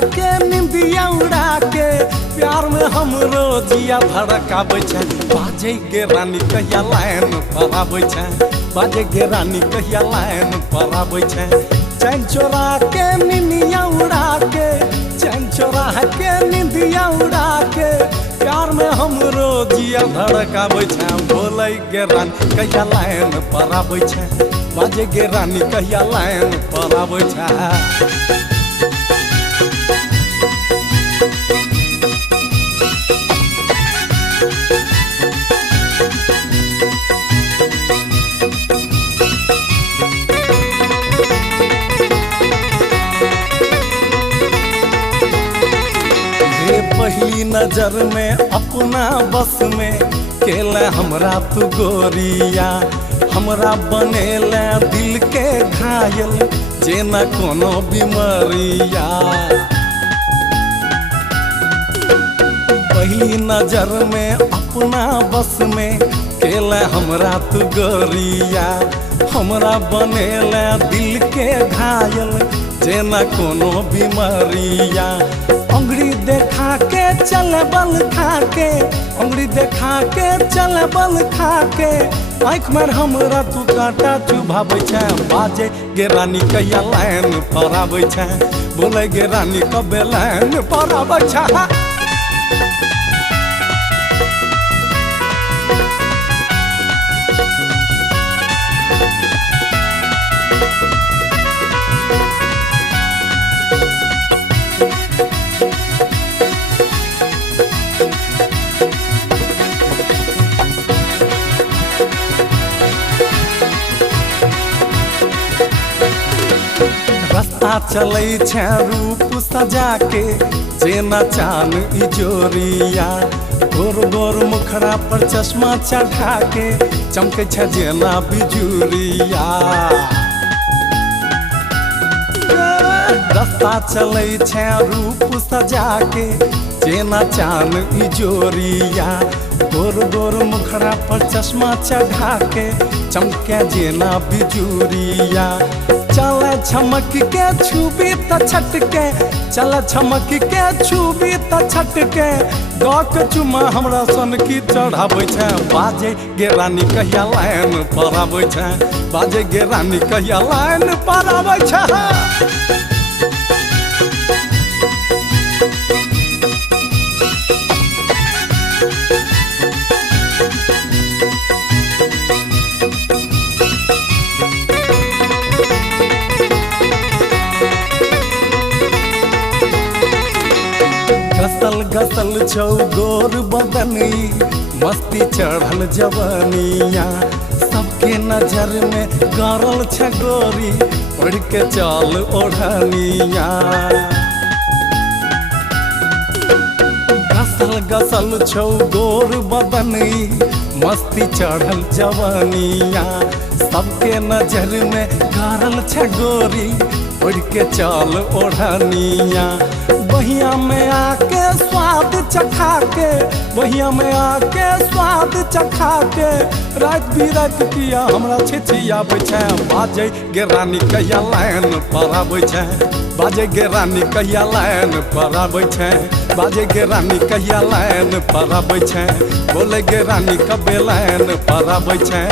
के निंदिया उड़ा के प्यार में हमरो जिया धड़काबै छै बाजे गे रानी कहिया लाइन पर आबै छै बाजे गे रानी कहिया लाइन पर आबै छै चैन चोरा के निंदिया उड़ा के चैन चोरा के निंदिया उड़ा के प्यार में हमरो जिया धड़काबै छै बोलै गे रानी कहिया लाइन पर आबै छै बाजे गे रानी कहिया लाइन पर आबै छै। पहली नजर में अपना बस में केला हमरा तू गोरिया हमरा बनेला दिल के घायल जेना कोनो बीमारिया पहली नजर में अपना बस में केला हमरा तू गोरिया हमरा बनेला दिल के घायल जेना कोनो बीमारिया अंगड़ी देखा के चल बल खा के अंगड़ी देखा के चल बल खा के आँख में हमरा तू कांटा चुभाबै छै बाजे गे रानी कहिया लाइन पर आबै छै बोले गे रानी कबे लाइन पर आबै छै। रास्ता चलै छै रूप सजा के जेना चान इजोरिया गोर गोर मुखरा पर चश्मा चढ़ा के चमके छै जेना बिजुरिया रास्ता चलै छै रूप सजा के जेना चान इजोरिया गोर गोर मुखरा पर चश्मा चढ़ा के चमके जेना बिजुरिया चल छमक के छुबी त छटके चल छमक के छुबी त छटके गक चुमा हमरा सन की चढ़ाबै छै बाजे गे रानी कहिया लाइन पर आबै छै बाजे गे रानी कहिया लाइन पर आबै छै। गसल गसल छौ गोर बदनी मस्ती चढ़ल जवानिया सबके नजर में गरल छ गोरी पढ़ के चल ओढ़निया गसल गसल छौ गोर बदनी मस्ती चढ़ल जवानिया सबके नजर में गरल छ गोरी पढ़ के चल ओढ़निया बहिया में आके स्वाद चखा के बहिया में आके स्वाद चखा के रात बिरात किया हमरा छिछियाबै छै बाजे गे रानी कहिया लाइन पर आबै छै बाजे गे रानी कहिया लाइन पर आबै छै बाजे गे रानी कहिया लाइन पर आबै छै बोले गे रानी कबे लाइन पर आबै छै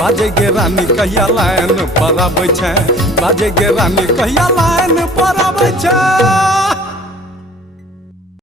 बाजे गे रानी कहिया लाइन पर आबै छै बाजे गे रानी कहिया लाइन पर आबै छै।